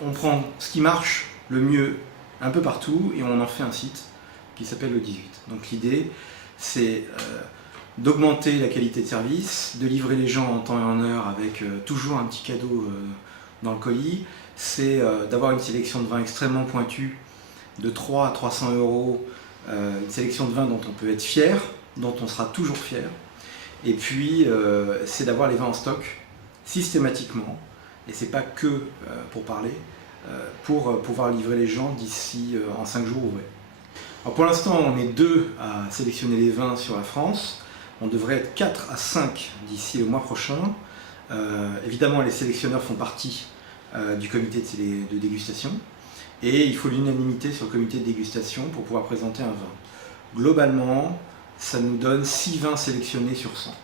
On prend ce qui marche le mieux un peu partout et on en fait un site qui s'appelle le 18. Donc l'idée, c'est d'augmenter la qualité de service, de livrer les gens en temps et en heure avec toujours un petit cadeau dans le colis. C'est d'avoir une sélection de vins extrêmement pointue, de 3 à 300 euros, une sélection de vins dont on peut être fier, dont on sera toujours fier. Et puis, c'est d'avoir les vins en stock systématiquement, et c'est pas que pour parler, pour pouvoir livrer les gens d'ici en 5 jours ouvrés. Alors pour l'instant, on est 2 à sélectionner les vins sur la France. On devrait être 4 à 5 d'ici le mois prochain. Évidemment, les sélectionneurs font partie du comité de dégustation. Et il faut l'unanimité sur le comité de dégustation pour pouvoir présenter un vin. Globalement, ça nous donne 6 vins sélectionnés sur 100.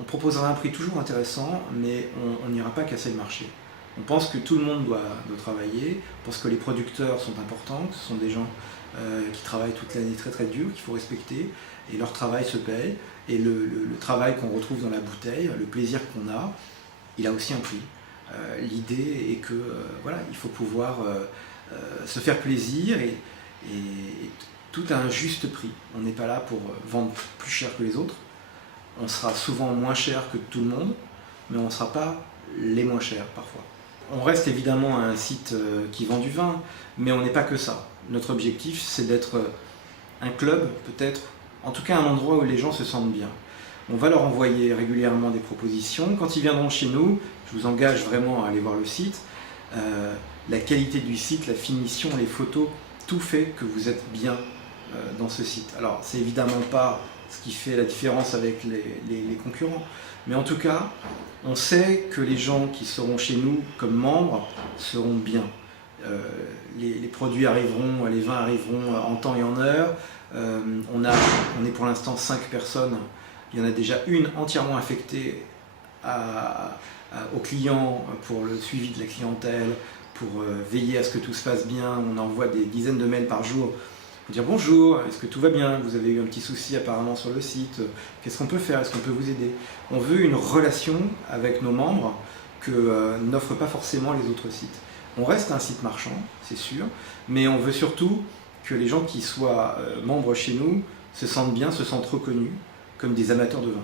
On proposera un prix toujours intéressant, mais on n'ira pas casser le marché. On pense que tout le monde doit travailler, on pense que les producteurs sont importants, que ce sont des gens qui travaillent toute l'année très très dur, qu'il faut respecter, et leur travail se paye, et le travail qu'on retrouve dans la bouteille, le plaisir qu'on a, il a aussi un prix. L'idée est que voilà, il faut pouvoir se faire plaisir et tout à un juste prix. On n'est pas là pour vendre plus cher que les autres. On sera souvent moins cher que tout le monde, mais on ne sera pas les moins chers parfois. On reste évidemment un site qui vend du vin, mais on n'est pas que ça. Notre objectif, c'est d'être un club, peut-être, en tout cas un endroit où les gens se sentent bien. On va leur envoyer régulièrement des propositions. Quand ils viendront chez nous, je vous engage vraiment à aller voir le site. La qualité du site, la finition, les photos, tout fait que vous êtes bien dans ce site. Alors, c'est évidemment pas ce qui fait la différence avec les concurrents, mais en tout cas, on sait que les gens qui seront chez nous comme membres seront bien. Les produits arriveront, les vins arriveront en temps et en heure. On est pour l'instant 5 personnes. Il y en a déjà une entièrement affectée aux clients pour le suivi de la clientèle, pour veiller à ce que tout se passe bien. On envoie des dizaines de mails par jour pour dire bonjour, est-ce que tout va bien? Vous avez eu un petit souci apparemment sur le site, qu'est-ce qu'on peut faire? Est-ce qu'on peut vous aider? On veut une relation avec nos membres que n'offrent pas forcément les autres sites. On reste un site marchand, c'est sûr, mais on veut surtout que les gens qui soient membres chez nous se sentent bien, se sentent reconnus comme des amateurs de vin.